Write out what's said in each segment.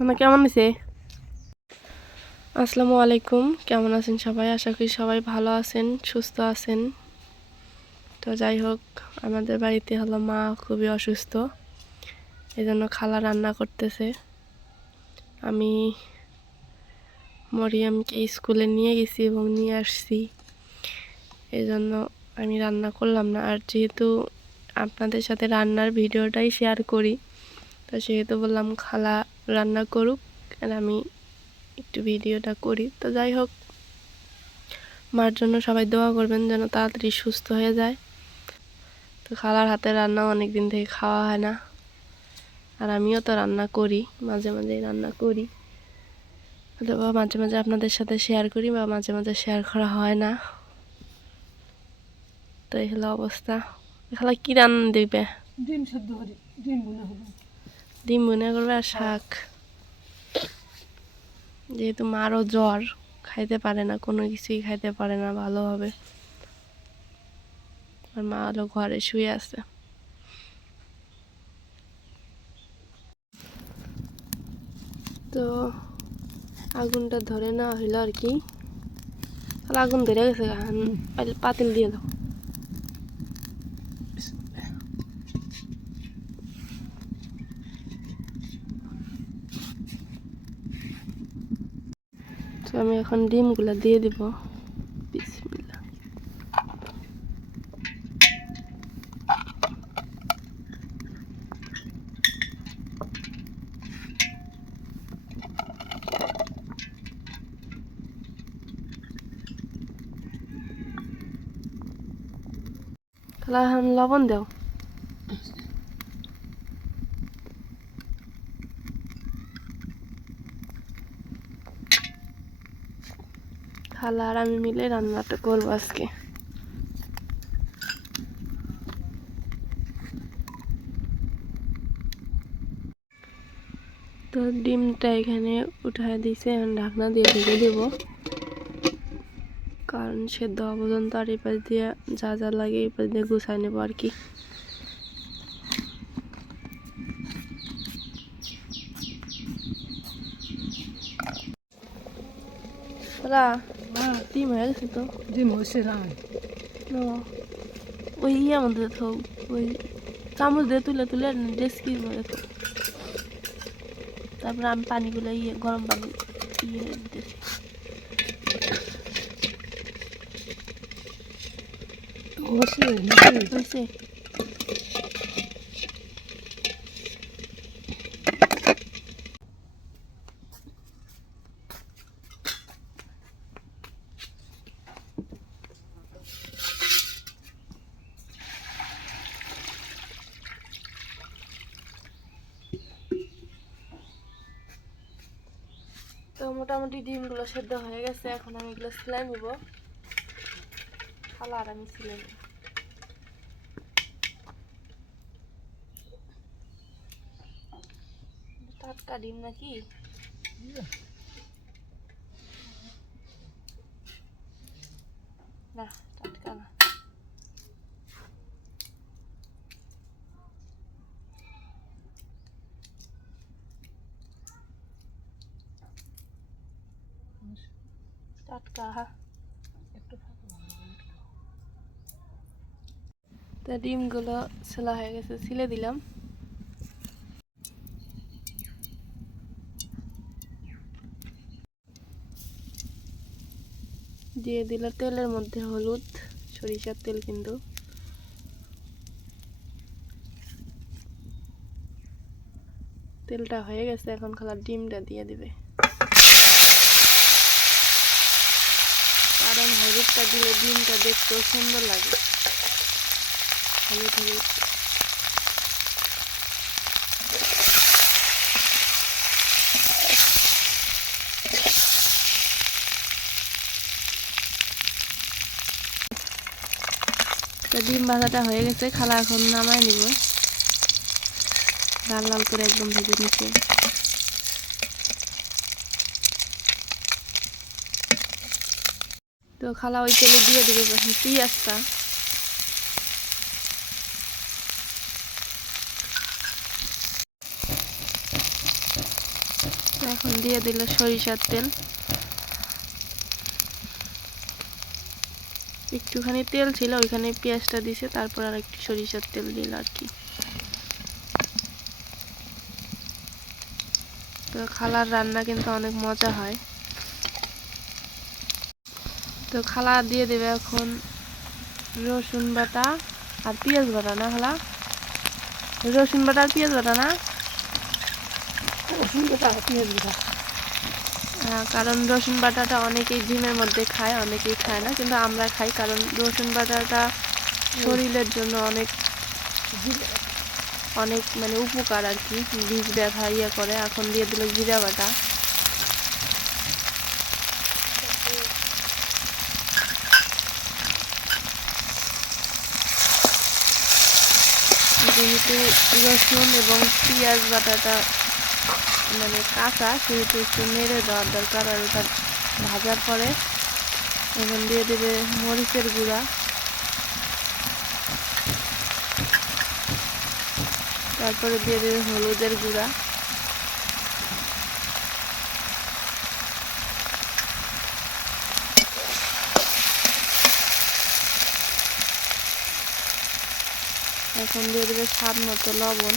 মানে কেমন হয়েছে? আসসালামু আলাইকুম, কেমন আছেন সবাই? আশা করি সবাই ভালো আছেন, সুস্থ আছেন। তো যাই হোক, আমাদের বাড়িতে হলো মা খুবই অসুস্থ, এই জন্য খালা রান্না করতেছে। আমি মরিয়মকে স্কুলে নিয়ে গেছি এবং নিয়ে আসছি, এই জন্য আমি রান্না করলাম না। আর যেহেতু আপনাদের সাথে রান্নার ভিডিওটাই শেয়ার করি, তো সেহেতু বললাম খালা রান্না করুক আর আমি একটু ভিডিওটা করি। তো যাই হোক, মার জন্য সবাই দোয়া করবেন যেন তাড়াতাড়ি সুস্থ হয়ে যায়। তো খালার হাতে রান্না অনেক দিন থেকে খাওয়া হয় না, আর আমিও তো রান্না করি, মাঝে মাঝে রান্না করি, অথবা মাঝে মাঝে আপনাদের সাথে শেয়ার করি বা মাঝে মাঝে শেয়ার করা হয় না। তো এই হলো অবস্থা। খালা কি রান্না দিবে? ডিম সেদ্ধ করি, ডিম ভুনা হবে। ডিম ভুনা করবে আর শাক। যেহেতু মারও জ্বর, খাইতে পারে না, কোনো কিছুই খাইতে পারে না ভালোভাবে, আর মা হলো ঘরে শুয়ে আছে। তো আগুনটা ধরে নেওয়া হইলো আর কি। আগুন ধরে গেছে, পাতিল দিয়ে দাও। তো আমি এখন ডিমগুলো দিয়ে দিব। বিসমিল্লাহ। খালা এখন লবণ দাও। খালা আর আমি মিলে রান্নাটা করবো আজকে। তো ডিমটা এখানে উঠায় দিয়েছে, এখন ঢাকনা দিয়ে ঢেকে দেব, কারণ সেদ্ধ হওয়া পর্যন্ত আর এই পাশ দিয়ে যা যা লাগে এই পাশ দিয়ে গুছাই নেবো আর কি। ডিম হয়ে গেছে তো। ডিম হয়েছে না? ওই ইয়ের মধ্যে তো ওই চামচ দিয়ে তুলে তুলে ডেস্কির মধ্যে তো, তারপরে আমি পানিগুলো গরম পানি দিতেছি। হয়েছে। তো মোটামুটি ডিমগুলো সেদ্ধ হয়ে গেছে, এখন আমি এগুলো সিলাই নিব। খালা আর আমি সিলাই নিব। টাটকা ডিম নাকি? না, টাটকা না। টাটকা। তো ডিমগুলো ছেলা হয়ে গেছে, ছিলে দিলাম। দিয়ে দিল তেলের মধ্যে হলুদ, সরিষার তেল কিন্তু। তেলটা হয়ে গেছে, এখন খালা ডিমটা দিয়ে দিবে, কারণ হলুদটা দিলে ডিমটা দেখতেও সুন্দর লাগে। হলুদ হলুদ। ডিম ভাজাটা হয়ে গেছে, খালা এখন নামায় নিব। লাল লাল করে একদম ভেজে নিচ্ছে। তো খালা ওই তেলে দিয়ে দিবে পেঁয়াজটা। এখন দিয়ে দিল সরিষার তেল, একটুখানি তেল ছিল ওইখানে পেঁয়াজটা দিছে, তারপর আর একটু সরিষার তেল দিল আর কি। তো খালার রান্না কিন্তু অনেক মজা হয়। তো খালা দিয়ে দেবে এখন রসুন বাটা আর পেঁয়াজ বাটা, না খালা? রসুন বাটা আর পেঁয়াজ বাটা না? রসুন বাটা পেঁয়াজ বাটা। কারণ রসুন বাটাটা অনেকেই ডিমের মধ্যে খায়, অনেকেই খায় না, কিন্তু আমরা খাই কারণ রসুন বাটাটা শরীরের জন্য অনেক অনেক মানে উপকার আর কি, বীজ ব্যথা ইয়ে করে। এখন দিয়ে দিল জিরা বাটা, যেহেতু রসুন এবং পেঁয়াজ বাটাটা মানে কাঁচা, সেহেতু একটু নেড়ে দেওয়ার দরকার। আর ওটা ভাজার পরে এখন দিয়ে দেবে মরিচের গুঁড়া, তারপরে দিয়ে দেবে হলুদের গুঁড়া, এখন দিয়ে দেবে স্বাদ মতো লবণ,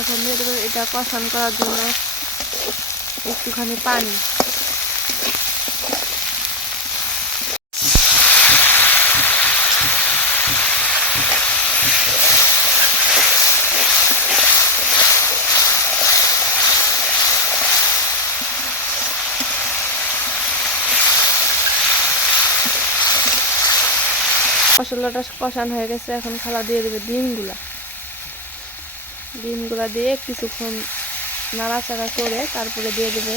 এখন দিয়ে দেবে এটা কষান করার জন্য একটুখানি পানি। মশলাটা কষান হয়ে গেছে, এখন খালা দিয়ে দেবে ডিমগুলা। ডিমগুলা দিয়ে কিছুক্ষণ নাড়াচাড়া করে তারপরে দিয়ে দেবে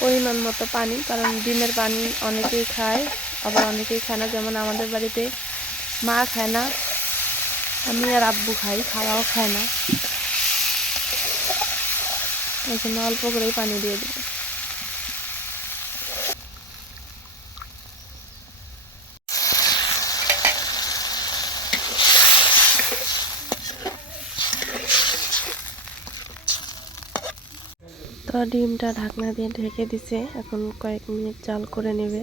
পরিমাণ মতো পানি, কারণ ডিমের পানি অনেকেই খায় আবার অনেকেই খায় না। যেমন আমাদের বাড়িতে মা খায় না, আমি আর আব্বু খাই, খাওয়াও খায় না, এই জন্য অল্প করেই পানি দিয়ে দেবে। তো ডিমটা ঢাকনা দিয়ে ঢেকে দিছে, এখন কয়েক মিনিট জাল করে নেবে।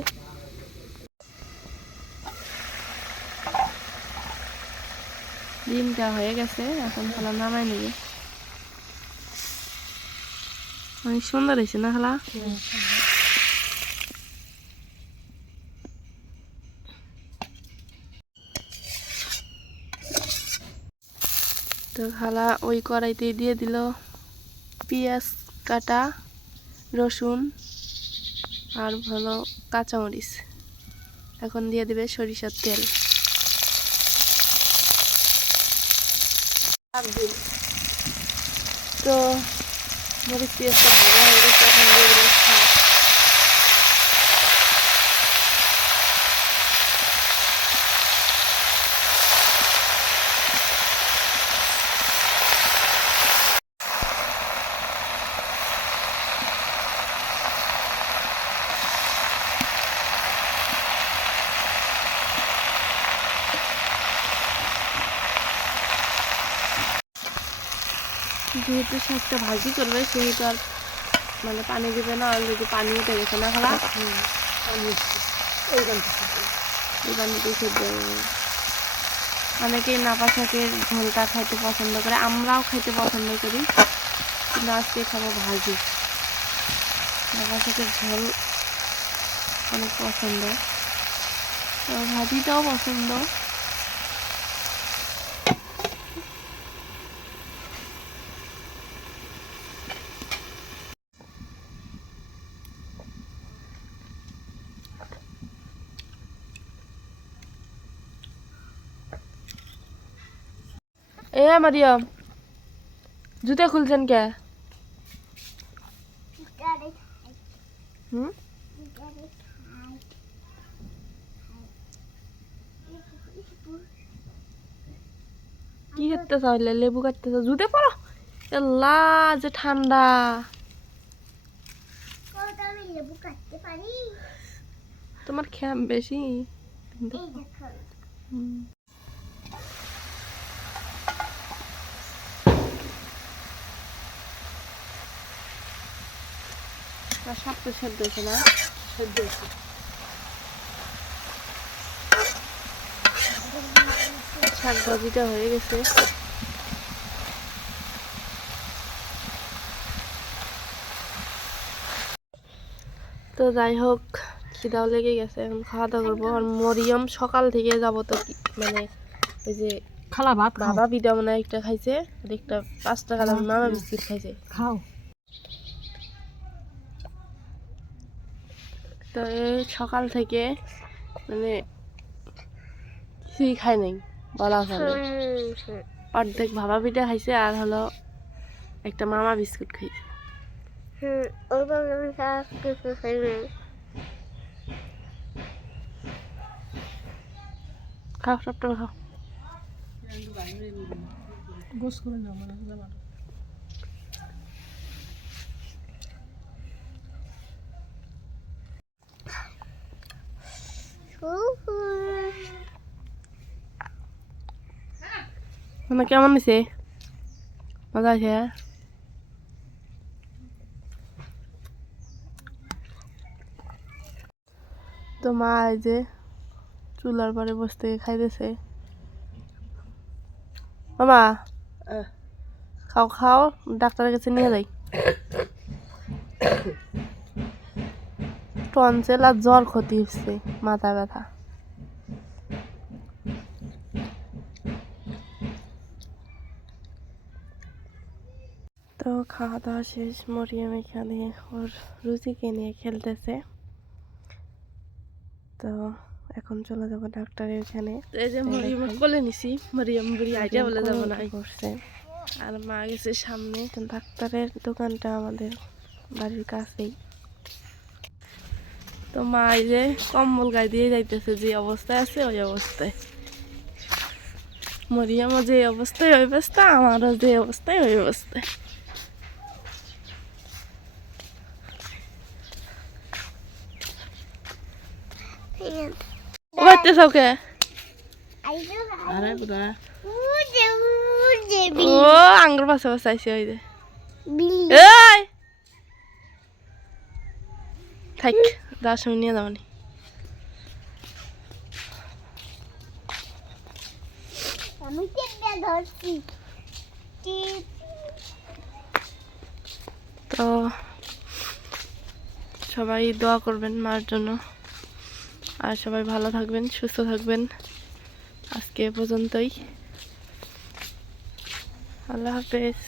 ডিমটা হয়ে গেছে, এখন খালা নামাই নেবে। অনেক সুন্দর হয়েছে না খালা? তো খালা ওই কড়াইতেই দিয়ে দিল পেঁয়াজ কাটা, রসুন আর ভালো কাঁচামরিচ। এখন দিয়ে দেবে সরিষার তেল। তো মরিচ পেঁয়াজটা ভাজা হয়ে গেছে, এখন দিয়ে দেবে শাক। যেহেতু শাকটা ভাজি করবে সেহেতু আর মানে পানি দিবে না, অলরেডি পানি উঠে গেছে না খালা? এই পানিতেই সেদ্ধ হয়ে যাবে। অনেকেই নাপা শাকের ঝোলটা খাইতে পছন্দ করে, আমরাও খাইতে পছন্দ করি, কিন্তু আজকে খাবো ভাজি। নাপা শাকের ঝোল অনেক পছন্দ, তো ভাজিটাও পছন্দ। মারিয়াম, জুতা খুলছেন কে? হুম, কি খেতে চাইলে লেবু কাটতে চাও জুতে পড়ো আল্লাহ যে ঠান্ডা আমি লেবু কাটতে পারি তোমার খ্যাম বেশি এই দেখো হুম। আর শাক তো সেদ্ধ হয়েছে না সেদ্ধ হয়েছে। শাক ভাজিটা হয়ে গেছে তো যাই হোক খিদাও লেগে গেছে এখন খাওয়া দাওয়া করবো আর মরিয়ম সকাল থেকে যাবো তো মানে ওই যে খালা ভাত খাও বাবা বিটা মনে হয় একটা খাইছে আর একটা 5 টাকা দামের মামা বিস্কিট খাইছে খাও তো এই সকাল থেকে মানে কিছুই খাই নাই বলা চলে অর্ধেক ভাবা পিঠা খাইছে আর হলো একটা মামা বিস্কুট খাইছে খাও সবটা খাও গোস করে নাও মানে জামা মানে কেমন হয়েছে মজা আছে তো মা এই যে চুলার পরে বসে থেকে খাইতেছে মামা খাও খাও ডাক্তারের কাছে নিয়ে যাই টনসিল আর জ্বর ক্ষতি হচ্ছে মাথা ব্যথা তো খাওয়া দাওয়া শেষ মরিয়ম এখানে ওর রুচিকে নিয়ে খেলতেছে তো এখন চলে যাবো ডাক্তারের এখানে এই যে মরিয়ম কোলে নিছি মরিয়ম বুড়ি আইডিয়া বলে যাবো না করছে আর মা গেছে সামনে ডাক্তারের দোকানটা আমাদের বাড়ির কাছেই তো মা এই যে কম্বল গায়ে দিয়ে যাইতেছে যে অবস্থায় আছে ওই অবস্থায় মরিয়মও যে অবস্থায় ওই অবস্থা আমারও যে অবস্থায় ওই অবস্থায় করতেছ ওকে ও আঙ্গুর পাশে পাশে আইসি ওই যে এই থাক যাওয়ার সময় নিয়ে যাবনি আমি কেটে ধরছি তো সবাই দোয়া করবেন মার জন্য আর সবাই ভালো থাকবেন সুস্থ থাকবেন আজকে এ পর্যন্তই আল্লাহ হাফেজ